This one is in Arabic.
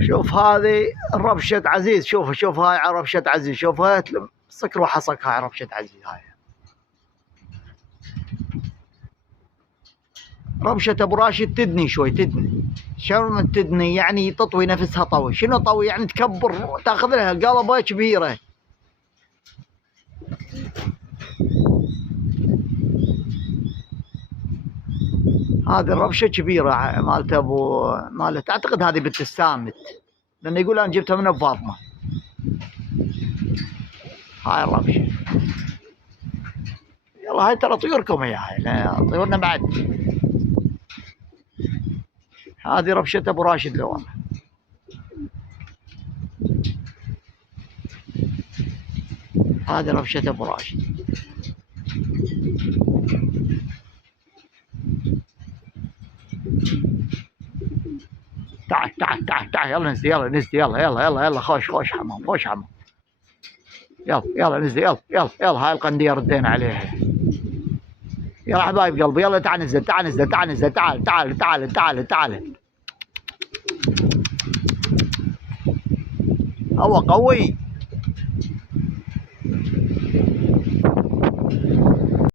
شوف هذه ربشة عزيز، شوف هاي ربشة عزيز، شوف هاي صك روحها صك، هاي ربشة عزيز، هاي ربشة ابو راشد تدني شوي، تدني شلون من تدني يعني تطوي نفسها طوي. شنو طوي يعني؟ تكبر، تاخذ لها قلبه كبيره. هذه الربشه كبيره مالت ابو مالت، اعتقد هذه بنت السامت، لانه يقول انا جبتها من ابو فاطمه. هاي الربشه، يلا هاي ترى طيوركم هي، هاي طيورنا بعد. هذه ربشه ابو راشد لو والله. هذه ربشه ابو راشد. تعال يلا نزلي، يلا نزلي، يلا خوش حمام، خوش حمام. يلا نزلي، يلا هاي القندية ردينا عليها. يلا حبايب قلبي، يلا تعال نزل، تعال. هو قوي.